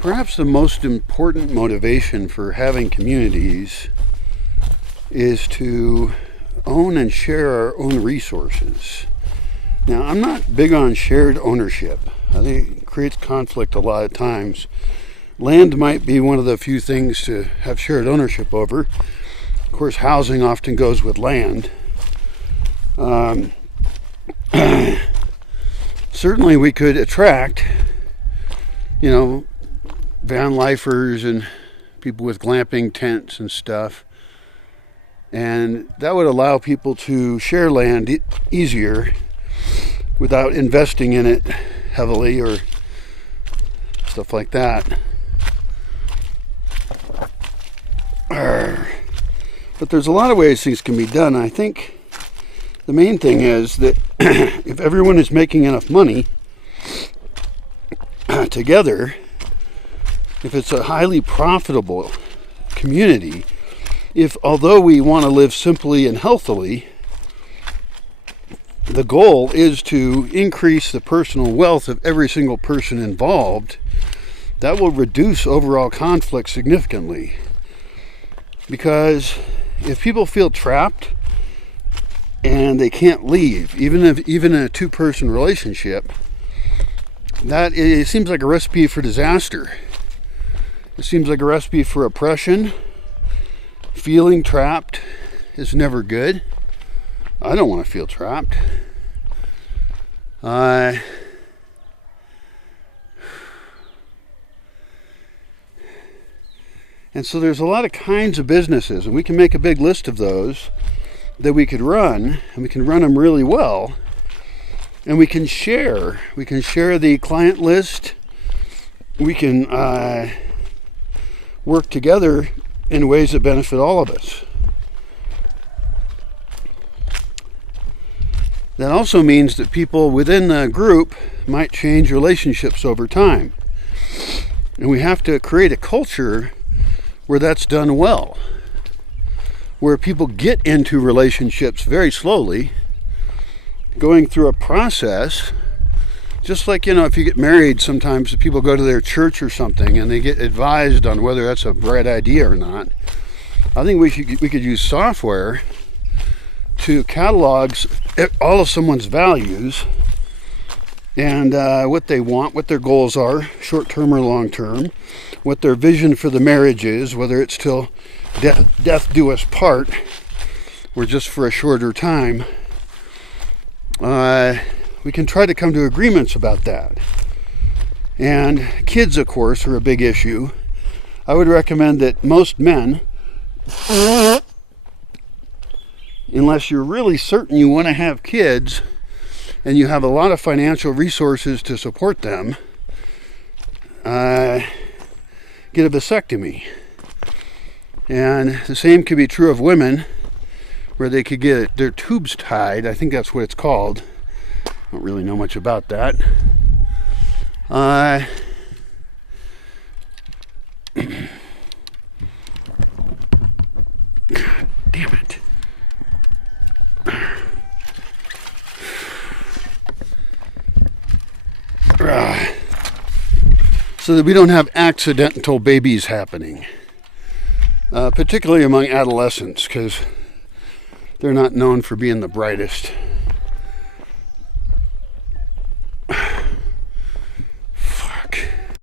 Perhaps the most important motivation for having communities is to own and share our own resources. Now, I'm not big on shared ownership. I think it creates conflict a lot of times. Land might be one of the few things to have shared ownership over. Of course, housing often goes with land. Certainly we could attract, van lifers and people with glamping tents and stuff. And that would allow people to share land easier without investing in it heavily or stuff like that. But there's a lot of ways things can be done. I think the main thing is that if everyone is making enough money together, if it's a highly profitable community, although we want to live simply and healthily, the goal is to increase the personal wealth of every single person involved, that will reduce overall conflict significantly. Because if people feel trapped and they can't leave, even in a two-person relationship, it seems like a recipe for disaster. It seems like a recipe for oppression. Feeling trapped is never good. I don't want to feel trapped. And so there's a lot of kinds of businesses, and we can make a big list of those that we could run, and we can run them really well, and we can share. We can share the client list. We can work together in ways that benefit all of us. That also means that people within the group might change relationships over time. And we have to create a culture where that's done well, where people get into relationships very slowly, going through a process. Just like, if you get married, sometimes people go to their church or something and they get advised on whether that's a right idea or not. I think we could use software to catalog all of someone's values and what they want, what their goals are, short-term or long-term, what their vision for the marriage is, whether it's till death do us part or just for a shorter time. We can try to come to agreements about that. And kids, of course, are a big issue. I would recommend that most men, unless you're really certain you want to have kids and you have a lot of financial resources to support them, get a vasectomy. And the same could be true of women, where they could get their tubes tied. I think that's what it's called. I don't really know much about that. God damn it. So that we don't have accidental babies happening. Particularly among adolescents, because they're not known for being the brightest.